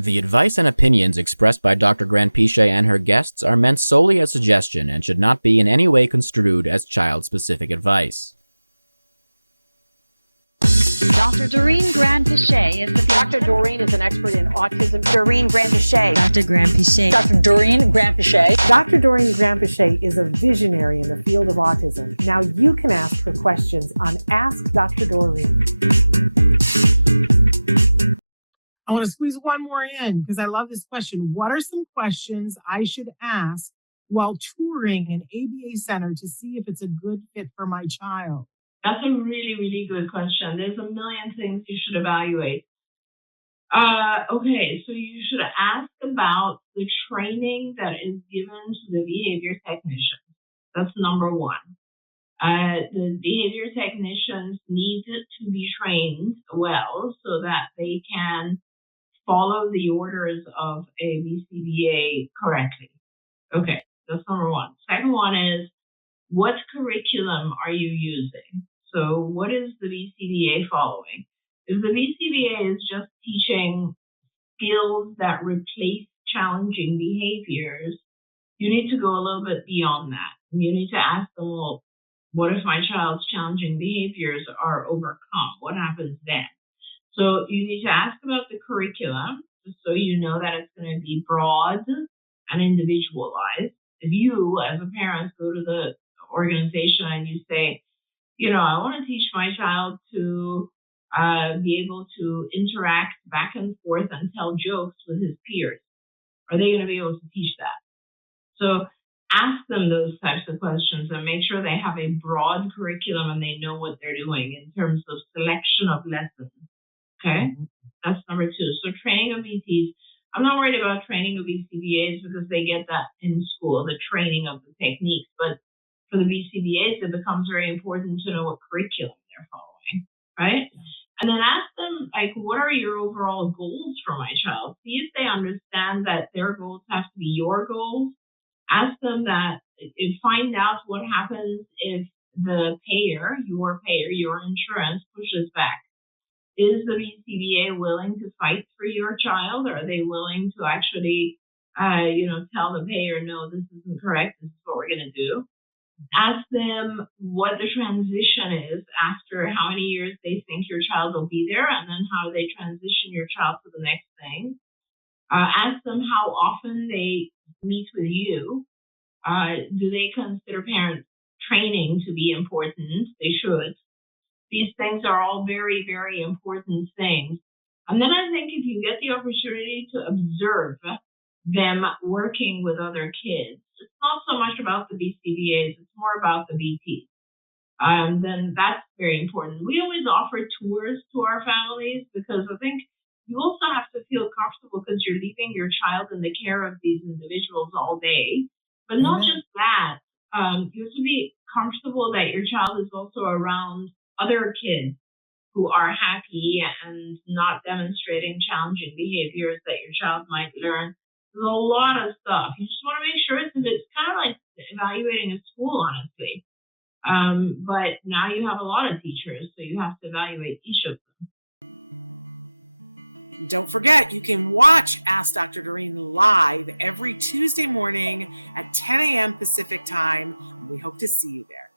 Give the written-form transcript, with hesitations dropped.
The advice and opinions expressed by Dr. Grandpisce and her guests are meant solely as suggestion and should not be in any way construed as child-specific advice. Dr. Doreen Grandpisce is Dr. Doreen is an expert in autism. Doreen Grandpisce. Dr. Grandpisce. Dr. Doreen Grandpisce. Dr. Doreen Grandpisce is a visionary in the field of autism. Now you can ask her questions on Ask Dr. Doreen. I want to squeeze one more in because I love this question. What are some questions I should ask while touring an ABA center to see if it's a good fit for my child? That's a really, really good question. There's a million things you should evaluate. Okay, so you should ask about the training that is given to the behavior technicians. That's number one. The behavior technicians need to be trained well so that they can follow the orders of a BCBA correctly. Okay, that's number one. Second one is, what curriculum are you using? So what is the BCBA following? If the BCBA is just teaching skills that replace challenging behaviors, you need to go a little bit beyond that. You need to ask them, well, what if my child's challenging behaviors are overcome? What happens then? So you need to ask about the curriculum, just so you know that it's going to be broad and individualized. If you, as a parent, go to the organization and you say, I want to teach my child to be able to interact back and forth and tell jokes with his peers, are they going to be able to teach that? So ask them those types of questions and make sure they have a broad curriculum and they know what they're doing in terms of selection of lessons. Okay, that's number two. So training of BTs. I'm not worried about training of BCBAs because they get that in school, the training of the techniques. But for the BCBAs, it becomes very important to know what curriculum they're following, right? And then ask them, what are your overall goals for my child? See if they understand that their goals have to be your goals. Ask them that, find out what happens if the payer, your insurance pushes back. Is the BCBA willing to fight for your child? Or are they willing to actually, tell the payer, no, this isn't correct. This is what we're going to do. Ask them what the transition is after how many years they think your child will be there, and then how they transition your child to the next thing. Ask them how often they meet with you. Do they consider parent training to be important? They should. These things are all very, very important things. And then I think if you get the opportunity to observe them working with other kids, it's not so much about the BCBAs, it's more about the BTs. Then that's very important. We always offer tours to our families because I think you also have to feel comfortable because you're leaving your child in the care of these individuals all day. But not just that, you have to be comfortable that your child is also around other kids who are happy and not demonstrating challenging behaviors that your child might learn. There's a lot of stuff. You just want to make sure it's kind of like evaluating a school, honestly. But now you have a lot of teachers, so you have to evaluate each of them. Don't forget, you can watch Ask Dr. Doreen live every Tuesday morning at 10 a.m. Pacific time. We hope to see you there.